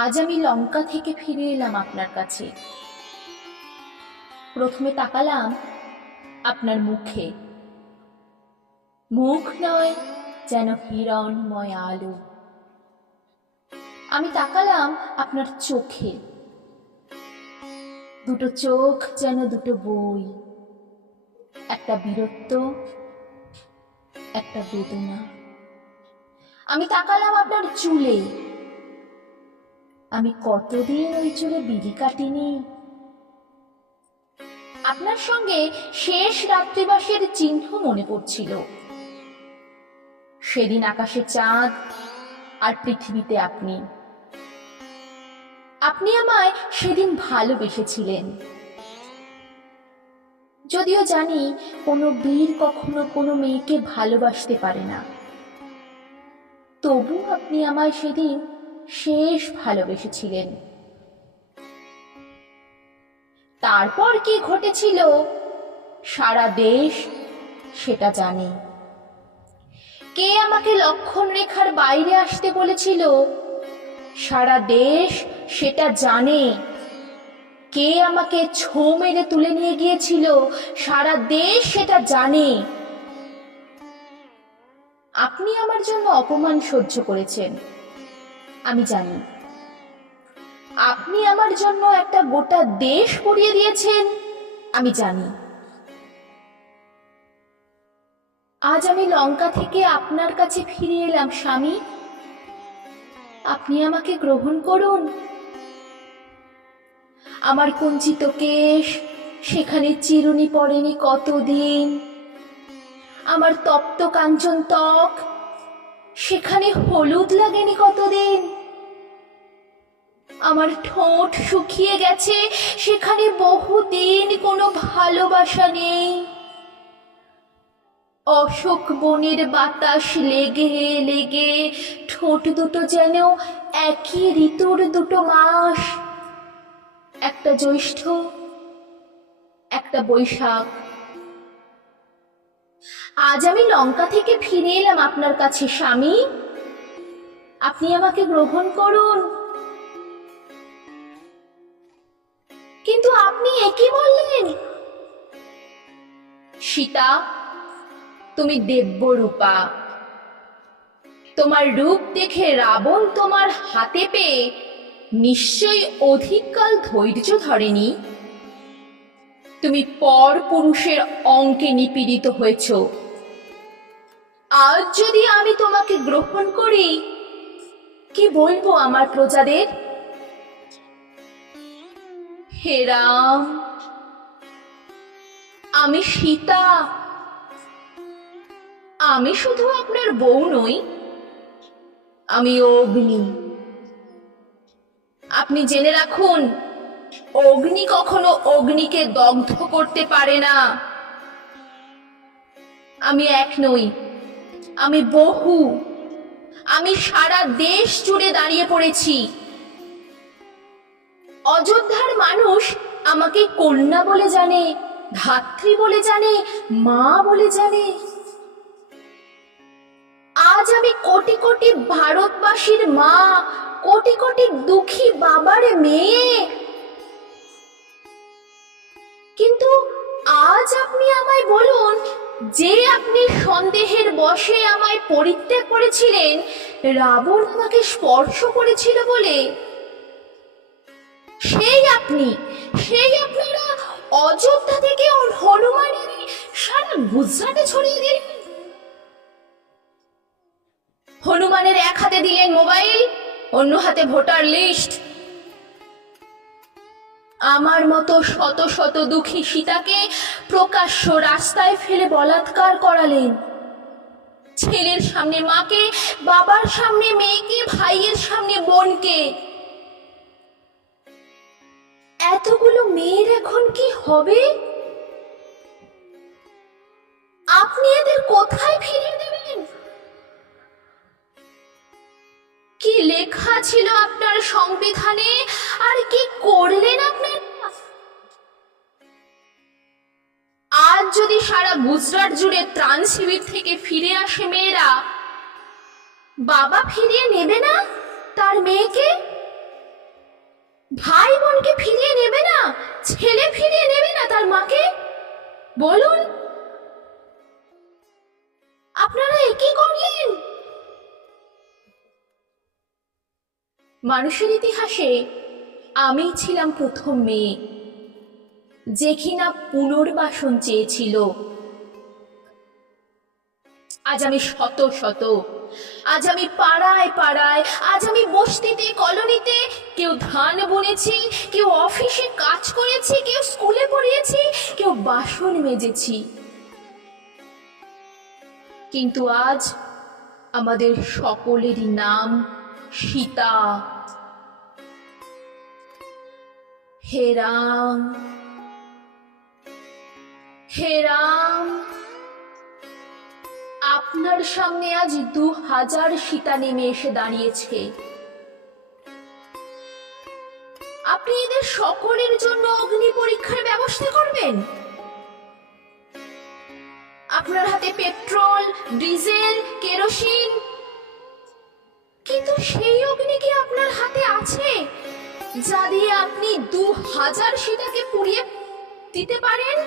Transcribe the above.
আজ আমি লঙ্কা থেকে ফিরে এলাম আপনার কাছে। প্রথমে তাকালাম আপনার মুখে। মুখ নয়, যেন হিরণময় আলো। আমি তাকালাম আপনার চোখে। দুটো চোখ যেন দুটো বই। একটা বীরত্ব একটা বেদনা। আমি তাকালাম আপনার চুলে। আমি কতদিন ওই চুলে বিড়ি কাটিনি? আপনার সঙ্গে শেষ রাত্রিবাসের চিহ্ন মনে পড়ছিল। সেদিন আকাশে চাঁদ আর পৃথিবীতে আপনি। আপনি আমায় সেদিন ভালোবেসেছিলেন। যদিও জানি কোনো বীর কখনো কোনো মেয়েকে ভালোবাসতে পারে না। তবু আপনি আমায় সেদিন শেষ ভালোবেসেছিলেন। তারপর কি ঘটেছিল? সারা দেশ সেটা জানে। কে আমাকে লক্ষণ রেখার বাইরে আসতে বলেছিল? সারা দেশ সেটা জানে। কে আমাকে ছো মেরে তুলে নিয়ে গিয়েছিল? সারা দেশ সেটা জানে। আপনি আমার জন্য অপমান সহ্য করেছেন। আমি জানি। আপনি আমার জন্য একটা গোটা দেশ পড়িয়ে দিয়েছেন, আমি জানি। আজ আমি লঙ্কা থেকে আপনার কাছে ফিরে এলাম, স্বামী। আপনি আমাকে গ্রহণ করুন। আমার কুঞ্চিত কেশ, সেখানে চিরুনি পড়েনি কতদিন। আমার তপ্ত কাঞ্চন ত্বক, সেখানে হলুদ লাগেনি কতদিন। আমার ঠোঁট শুকিয়ে গেছে, সেখানে বহুদিন কোনো ভালোবাসা নেই। অশোক বনের বাতাস লেগে লেগে, ঠোঁট দুটো যেন একই ঋতুর দুটো মাস। একটা জ্যৈষ্ঠ, একটা বৈশাখ। আজ আমি লঙ্কা থেকে ফিরে এলাম আপনার কাছে, স্বামী। আপনি আমাকে গ্রহণ করুন। সীতা, তুমি দেব্যরূপা। তোমার রূপ দেখে রাবণ তোমার হাতে পেয়ে নিশ্চয়ই অধিককাল ধৈর্য ধরেনি। তুমি পর পুরুষের অঙ্কে নিপীড়িত হয়েছ। আজ যদি আমি তোমাকে গ্রহণ করি, কি বলব আমার প্রজাদের? হে রাম আমি সীতা। আমি শুধু আপনার বউ নই, আমি অগ্নি। আপনি জেনে রাখুন, অগ্নি কখনো অগ্নিকে দগ্ধ করতে পারে না। আমি এক নই, আমি বহু। আমি সারা দেশ জুড়ে দাঁড়িয়ে পড়েছি। অযোধ্যার মানুষ আমাকে কন্যা বলে জানে। ধাত্রী বলে জানে, মা বলে জানে। আজ আমি কোটি কোটি ভারতবাসীর মা, কোটি কোটি দুঃখী বাবার মেয়ে। কিন্তু আজ আপনি আমায় বলুন, যে আপনি সন্দেহের বশে আমায় পরিত্যাগ করেছিলেন, রাবণ আমাকে স্পর্শ করেছিল বলে। সেই আপনি, সেই আপনারা অযোধ্যা থেকে ওর হনুমানের সারা গুজরাটে ছড়িয়ে দিলেন হনুমানের এক হাতে দিলেন মোবাইল, অন্য হাতে ভোটার লিস্ট। আমার মতো শত শত দুঃখী সীতাকে প্রকাশ্য রাস্তায় ফেলে বলাৎকার করালেন। ছেলের সামনে মাকে, বাবার সামনে মেয়েকে, ভাইয়ের সামনে বোনকে। এতগুলো মেয়ের এখন কি হবে? আপনি এদের কোথায় ফিরিয়ে দেবেন? কি লেখা ছিল আপনার সংবিধানে? আর কি করলেন আপনার? আজ যদি সারা গুজরাট জুড়ে ত্রাণ শিবির থেকে ফিরে আসে মেয়েরা, বাবা ফিরিয়ে নেবে না তার মেয়েকে? ভাই বোনকে ফিরিয়ে নেবে না? ছেলে ফিরিয়ে নেবে না তার মাকে? বলুন। আপনারা একই করলেন? মানুষের ইতিহাসে আমি ছিলাম প্রথম মেয়ে। যে কিনা পুনর্বাসন চেয়েছিল আজ আমি শত শত, আজ আমি পাড়ায় পাড়ায়, আজ আমি বস্তিতে, কলোনিতে কেউ ধান বুনেছি, কেউ অফিসে কাজ করেছি, কেউ স্কুলে পড়িয়েছি, কেউ বাসন মেজেছি। কিন্তু আজ আমাদের সকলেরই নাম সীতা। হে রাম হে রাম। আপনার সামনে আজ দু হাজার সীতা নেমে এসে দাঁড়িয়েছে। আপনি এদের সকলের জন্য অগ্নি পরীক্ষার ব্যবস্থা করবেন? আপনার হাতে পেট্রোল, ডিজেল, কেরোসিন। কিন্তু সেই অগ্নি কি আপনার হাতে আছে, যা দিয়ে আপনি দু হাজার সীতাকে পুড়িয়ে দিতে পারেন?